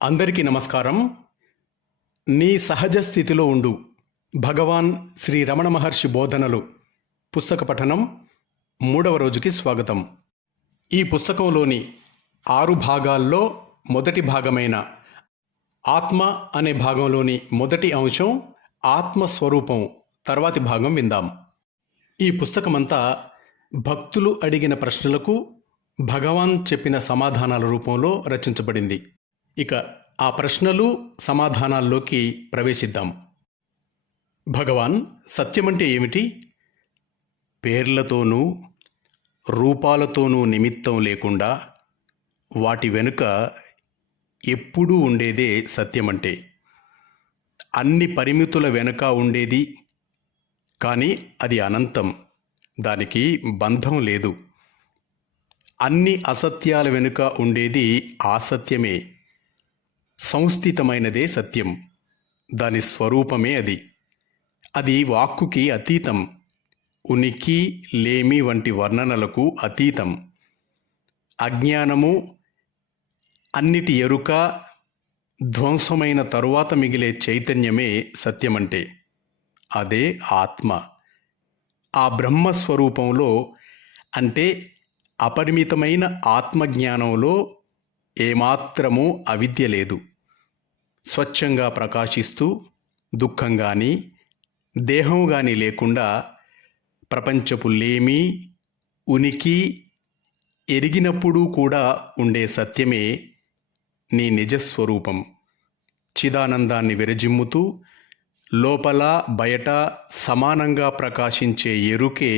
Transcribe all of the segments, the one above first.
అందరికీ నమస్కారం. నీ సహజ స్థితిలో ఉండు భగవాన్ శ్రీ రమణ మహర్షి బోధనలు పుస్తక పఠనం 3వ రోజుకి స్వాగతం. ఈ పుస్తకంలోని 6 భాగాల్లో మొదటి భాగమైన ఆత్మ అనే భాగంలోని మొదటి అంశం ఆత్మస్వరూపం తర్వాతి భాగం విందాం. ఈ పుస్తకమంతా భక్తులు అడిగిన ప్రశ్నలకు భగవాన్ చెప్పిన సమాధానాల రూపంలో రచించబడింది. ఇక ఆ ప్రశ్నలు సమాధానాల్లోకి ప్రవేశిద్దాం. భగవాన్, సత్యమంటే ఏమిటి? పేర్లతోనూ రూపాలతోనూ నిమిత్తం లేకుండా వాటి వెనుక ఎప్పుడూ ఉండేదే సత్యమంటే. అన్ని పరిమితుల వెనుక ఉండేది, కానీ అది అనంతం, దానికి బంధం లేదు. అన్ని అసత్యాల వెనుక ఉండేది ఆసత్యమే. సంస్థితమైనదే సత్యం, దాని స్వరూపమే అది. అది వాక్కుకి అతీతం, ఉనికి లేమి వంటి వర్ణనలకు అతీతం. అజ్ఞానము, అన్నిటి ఎరుక ధ్వంసమైన తరువాత మిగిలే చైతన్యమే సత్యమంటే. అదే ఆత్మ. ఆ బ్రహ్మస్వరూపంలో, అంటే అపరిమితమైన ఆత్మజ్ఞానంలో ఏమాత్రమూ అవిద్య లేదు. స్వచ్ఛంగా ప్రకాశిస్తూ దుఃఖం కానీ దేహం కానీ లేకుండా ప్రపంచపు లేమి ఉనికి ఎరిగినప్పుడు కూడా ఉండే సత్యమే నీ నిజస్వరూపం. చిదానందాన్ని విరజిమ్ముతూ లోపల బయట సమానంగా ప్రకాశించే ఎరుకే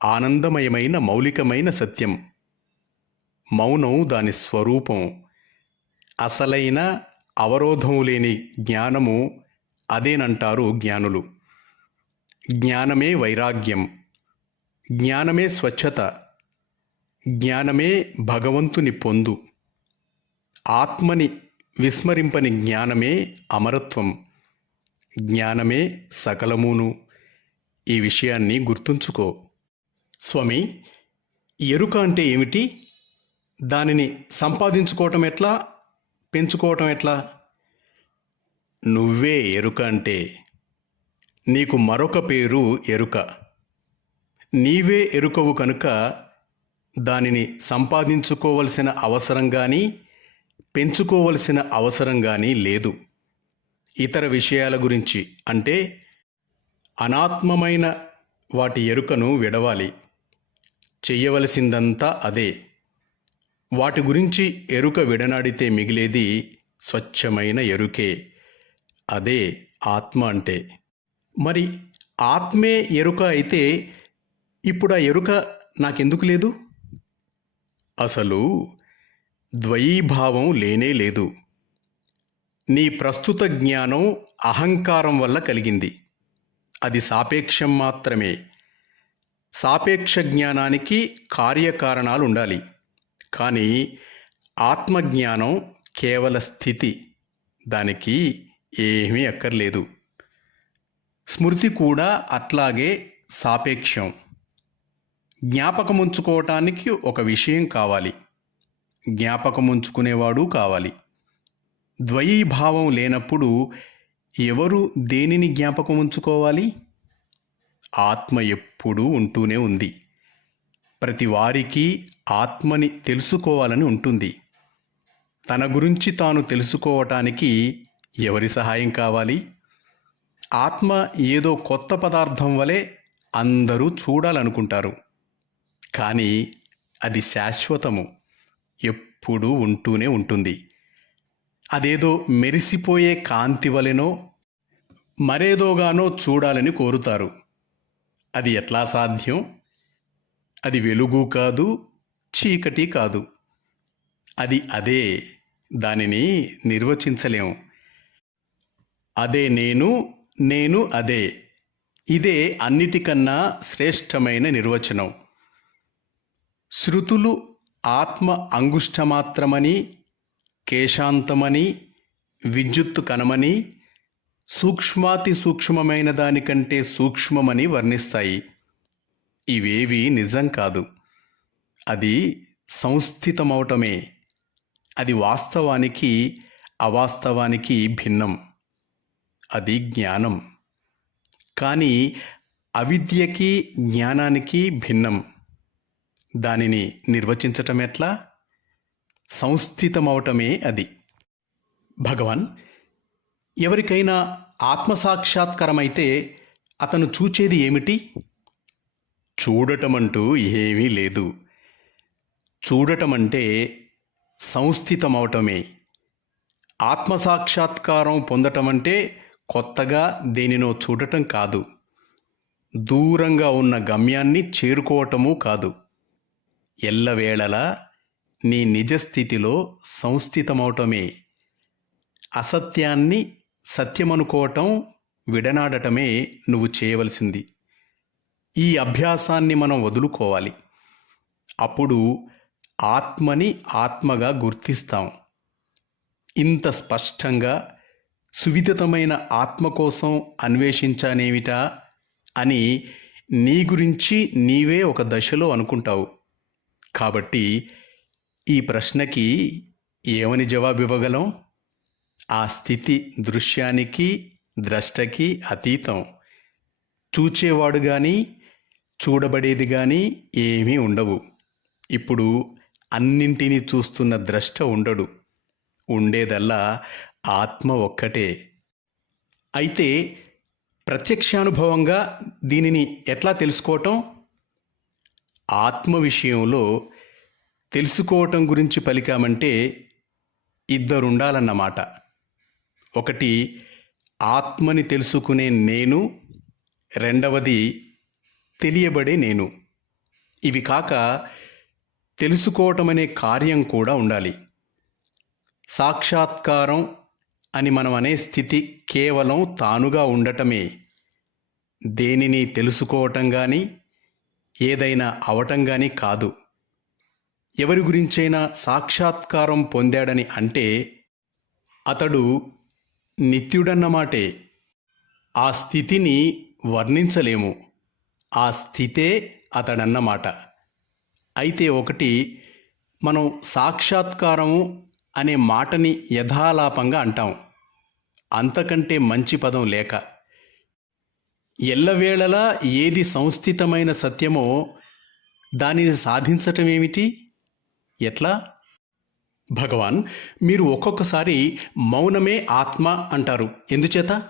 ఆనందమయమైన మౌలికమైన సత్యం. మౌనం దాని స్వరూపం. అసలైన అవరోధం లేని జ్ఞానము అదేనంటారు జ్ఞానులు. జ్ఞానమే వైరాగ్యం, జ్ఞానమే స్వచ్ఛత, జ్ఞానమే భగవంతుని పొందు. ఆత్మని విస్మరింపని జ్ఞానమే అమరత్వం, జ్ఞానమే సకలమును. ఈ విషయాన్ని గుర్తుంచుకో. స్వామి, ఎరుక అంటే ఏమిటి? దానిని సంపాదించుకోవటం ఎట్లా, పెంచుకోవటం ఎట్లా? నువ్వే ఎరుక అంటే. నీకు మరొక పేరు ఎరుక. నీవే ఎరుకవు కనుక దానిని సంపాదించుకోవలసిన అవసరం కానీ పెంచుకోవలసిన అవసరం కానీ లేదు. ఇతర విషయాల గురించి, అంటే అనాత్మమైన వాటి ఎరుకను విడవాలి. చెయ్యవలసిందంతా అదే. వాటి గురించి ఎరుక విడనాడితే మిగిలేది స్వచ్ఛమైన ఎరుకే. అదే ఆత్మ అంటే. మరి ఆత్మే ఎరుక అయితే ఇప్పుడు ఆ ఎరుక నాకెందుకు లేదు? అసలు ద్వయీభావం లేనే లేదు. నీ ప్రస్తుత జ్ఞానం అహంకారం వల్ల కలిగింది. అది సాపేక్షం మాత్రమే. సాపేక్ష జ్ఞానానికి కార్యకారణాలు ఉండాలి. కానీ ఆత్మజ్ఞానం కేవల స్థితి, దానికి ఏమీ అక్కర్లేదు. స్మృతి కూడా అట్లాగే సాపేక్షం. జ్ఞాపకముంచుకోవటానికి ఒక విషయం కావాలి, జ్ఞాపకముంచుకునేవాడు కావాలి. ద్వయీభావం లేనప్పుడు ఎవరు దేనిని జ్ఞాపకముంచుకోవాలి? ఆత్మ ఎప్పుడూ ఉంటూనే ఉంది. ప్రతి వారికి ఆత్మని తెలుసుకోవాలని ఉంటుంది. తన గురించి తాను తెలుసుకోవటానికి ఎవరి సహాయం కావాలి? ఆత్మ ఏదో కొత్త పదార్థం వలె అందరూ చూడాలనుకుంటారు. కానీ అది శాశ్వతము, ఎప్పుడూ ఉంటూనే ఉంటుంది. అదేదో మెరిసిపోయే కాంతి వలెనో మరేదోగానో చూడాలని కోరుతారు. అది ఎట్లా సాధ్యం? అది వెలుగు కాదు, చీకటి కాదు. అది అదే. దానిని నిర్వచించలేం. అదే నేను, నేను అదే. ఇదే అన్నిటికన్నా శ్రేష్టమైన నిర్వచనం. శృతులు ఆత్మ అంగుష్టమాత్రమని, కేశాంతమని, విద్యుత్తు కణమని, సూక్ష్మాతి సూక్ష్మమైన దానికంటే సూక్ష్మమని వర్ణిస్తాయి. ఇవేవి నిజం కాదు. అది సంస్థితమవటమే. అది వాస్తవానికి అవాస్తవానికి భిన్నం. అది జ్ఞానం. కానీ అవిద్యకి జ్ఞానానికి భిన్నం. దానిని నిర్వచించటం ఎట్లా? సంస్థితమవటమే అది. భగవాన్, ఎవరికైనా ఆత్మసాక్షాత్కారమైతే అతను చూచేది ఏమిటి? చూడటమంటూ ఏమీ లేదు. చూడటమంటే సంస్థితమవటమే. ఆత్మసాక్షాత్కారం పొందటమంటే కొత్తగా దేనినో చూడటం కాదు. దూరంగా ఉన్న గమ్యాన్ని చేరుకోవటమూ కాదు. ఎల్లవేళలా నీ నిజస్థితిలో సంస్థితమవటమే. అసత్యాన్ని సత్యమనుకోవటం విడనాడటమే నువ్వు చేయవలసింది. ఈ అభ్యాసాన్ని మనం వదులుకోవాలి. అప్పుడు ఆత్మని ఆత్మగా గుర్తిస్తాం. ఇంత స్పష్టంగా సువిదితమైన ఆత్మ కోసం అన్వేషించానేమిటా అని నీ గురించి నీవే ఒక దశలో అనుకుంటావు. కాబట్టి ఈ ప్రశ్నకి ఏమని జవాబివ్వగలం? ఆ స్థితి దృశ్యానికి ద్రష్టకి అతీతం. చూచేవాడు కానీ చూడబడేది కానీ ఏమీ ఉండవు. ఇప్పుడు అన్నింటినీ చూస్తున్న ద్రష్ట ఉండడు. ఉండేదల్లా ఆత్మ ఒక్కటే. అయితే ప్రత్యక్షానుభవంగా దీనిని ఎట్లా తెలుసుకోవటం? ఆత్మ విషయంలో తెలుసుకోవటం గురించి పలికామంటే ఇద్దరుండాలన్నమాట. ఒకటి ఆత్మని తెలుసుకునే నేను, రెండవది తెలియబడే నేను. ఇవి కాక తెలుసుకోవటమనే కార్యం కూడా ఉండాలి. సాక్షాత్కారం అని మనం అనే స్థితి కేవలం తానుగా ఉండటమే. దేనిని తెలుసుకోవటం కానీ ఏదైనా అవటం కానీ కాదు. ఎవరి గురించైనా సాక్షాత్కారం పొందాడని అంటే అతడు నిత్యుడన్నమాటే. ఆ స్థితిని వర్ణించలేము. ఆ స్థితే అతడన్నమాట. అయితే ఒకటి, మనం సాక్షాత్కారము అనే మాటని యథాలాపంగా అంటాం. అంతకంటే మంచి పదం లేక. ఎల్లవేళలా ఏది సంస్థితమైన సత్యమో దానిని సాధించటం ఏమిటి? ఎట్లా? భగవాన్, మీరు ఒక్కొక్కసారి మౌనమే ఆత్మ అంటారు. ఎందుచేత?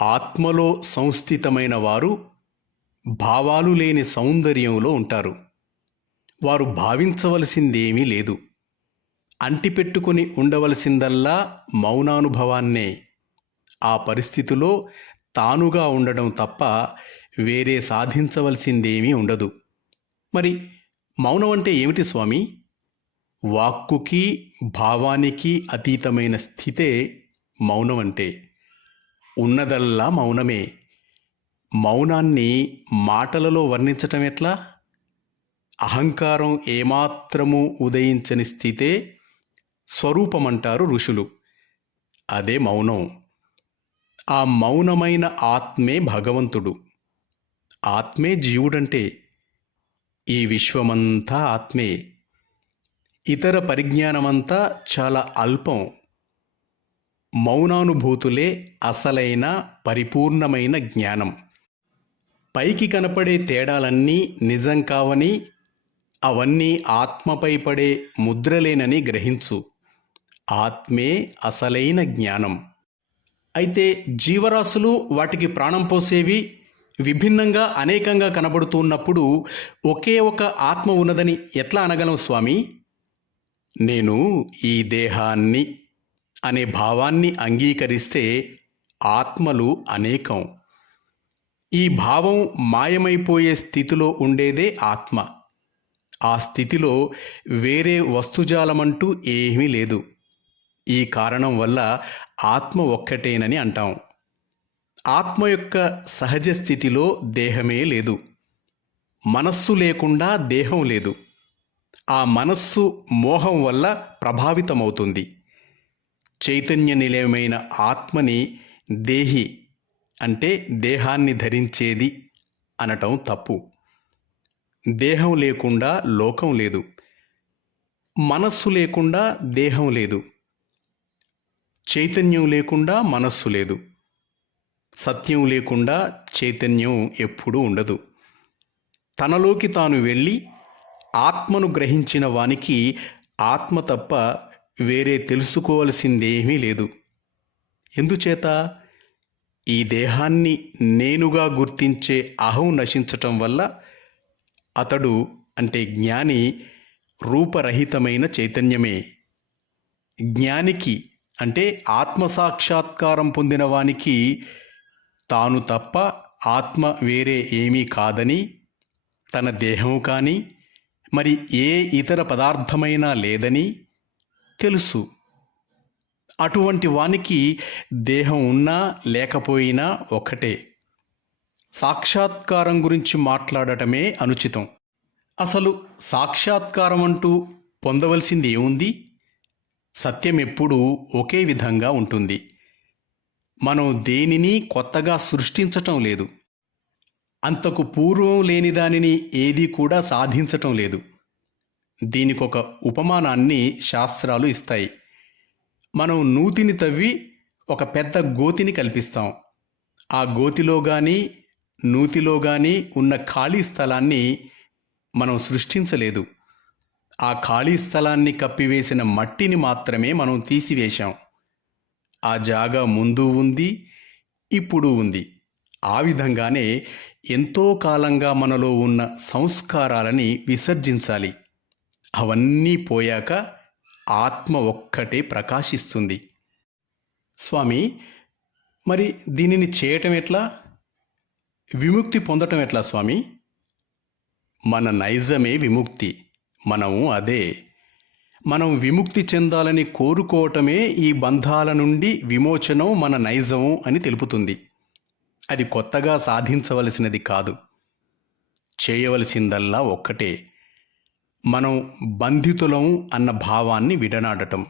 ఆత్మలో సంస్థితమైన వారు భావాలు లేని సౌందర్యంలో ఉంటారు. వారు భావించవలసిందేమీ లేదు. అంటిపెట్టుకుని ఉండవలసిందల్లా మౌనానుభవాన్నే. ఆ పరిస్థితిలో తానుగా ఉండడం తప్ప వేరే సాధించవలసిందేమీ ఉండదు. మరి మౌనం అంటే ఏమిటి స్వామి? వాక్కుకి భావానికి అతీతమైన స్థితే మౌనం అంటే. ఉన్నదల్లా మౌనమే. మౌనాన్ని మాటలలో వర్ణించటం ఎట్లా? అహంకారం ఏమాత్రము ఉదయించని స్థితే స్వరూపమంటారు ఋషులు. అదే మౌనం. ఆ మౌనమైన ఆత్మే భగవంతుడు. ఆత్మే జీవుడంటే. ఈ విశ్వమంతా ఆత్మే. ఇతర పరిజ్ఞానమంతా చాలా అల్పం. మౌనానుభూతులే అసలైన పరిపూర్ణమైన జ్ఞానం. పైకి కనపడే తేడాలన్నీ నిజం కావని, అవన్నీ ఆత్మపై పడే ముద్రలేనని గ్రహించు. ఆత్మే అసలైన జ్ఞానం. అయితే జీవరాశులు వాటికి ప్రాణం పోసేవి విభిన్నంగా అనేకంగా కనబడుతున్నప్పుడు ఒకే ఒక ఆత్మ ఉన్నదని ఎట్లా అనగలం స్వామి? నేను ఈ దేహాన్ని అనే భావాన్ని అంగీకరిస్తే ఆత్మలు అనేకం. ఈ భావం మాయమైపోయే స్థితిలో ఉండేదే ఆత్మ. ఆ స్థితిలో వేరే వస్తుజాలమంటూ ఏమీ లేదు. ఈ కారణం వల్ల ఆత్మ ఒక్కటేనని అంటాం. ఆత్మ యొక్క సహజ స్థితిలో దేహమే లేదు. మనస్సు లేకుండా దేహం లేదు. ఆ మనస్సు మోహం వల్ల ప్రభావితమవుతుంది. చైతన్య నిలయమైన ఆత్మని దేహి అంటే దేహాన్ని ధరించేది అనటం తప్పు. దేహం లేకుండా లోకం లేదు. మనస్సు లేకుండా దేహం లేదు. చైతన్యం లేకుండా మనస్సు లేదు. సత్యం లేకుండా చైతన్యం ఎప్పుడూ ఉండదు. తనలోకి తాను వెళ్ళి ఆత్మను గ్రహించిన వానికి ఆత్మ తప్ప వేరే తెలుసుకోవలసిందేమీ లేదు. ఎందుచేత? ఈ దేహాన్ని నేనుగా గుర్తించే అహం నశించటం వల్ల అతడు అంటే జ్ఞాని రూపరహితమైన చైతన్యమే. జ్ఞానికి అంటే ఆత్మసాక్షాత్కారం పొందిన వానికి తాను తప్ప ఆత్మ వేరే ఏమీ కాదని, తన దేహం కానీ మరి ఏ ఇతర పదార్థమైనా లేదని తెలుసు. అటువంటి వానికి దేహం ఉన్నా లేకపోయినా ఒక్కటే. సాక్షాత్కారం గురించి మాట్లాడటమే అనుచితం. అసలు సాక్షాత్కారం అంటూ పొందవలసింది ఏముంది? సత్యం ఎప్పుడూ ఒకే విధంగా ఉంటుంది. మనం దేనిని కొత్తగా సృష్టించటం లేదు. అంతకు పూర్వం లేని దానిని ఏదీ కూడా సాధించటం లేదు. దీనికొక ఉపమానాన్ని శాస్త్రాలు ఇస్తాయి. మనం నూతిని తవ్వి ఒక పెద్ద గోతిని కల్పిస్తాం. ఆ గోతిలో కానీ నూతిలో కానీ ఉన్న ఖాళీ స్థలాన్ని మనం సృష్టించలేదు. ఆ ఖాళీ స్థలాన్ని కప్పివేసిన మట్టిని మాత్రమే మనం తీసివేశాం. ఆ జాగా ముందు ఉంది, ఇప్పుడు ఉంది. ఆ విధంగానే ఎంతో కాలంగా మనలో ఉన్న సంస్కారాలని విసర్జించాలి. అవన్నీ పోయాక ఆత్మ ఒక్కటే ప్రకాశిస్తుంది. స్వామి, మరి దీనిని చేయటం ఎట్లా? విముక్తి పొందటం ఎట్లా స్వామి? మన నైజమే విముక్తి. మనము అదే. మనం విముక్తి చెందాలని కోరుకోవటమే ఈ బంధాల నుండి విమోచనం మన నైజము అని తెలుపుతుంది. అది కొత్తగా సాధించవలసినది కాదు. చేయవలసిందల్లా ఒక్కటే. మనం బంధితులం అన్న భావాన్ని విడనాడటం.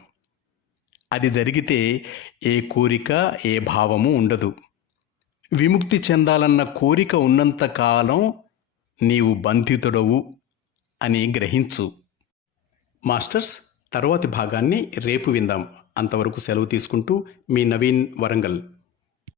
అది జరిగితే ఏ కోరిక ఏ భావము ఉండదు. విముక్తి చెందాలన్న కోరిక ఉన్నంతకాలం నీవు బంధితుడవు అని గ్రహించు. మాస్టర్స్, తరువాతి భాగాన్ని రేపు విందాం. అంతవరకు సెలవు తీసుకుంటూ మీ నవీన్, వరంగల్.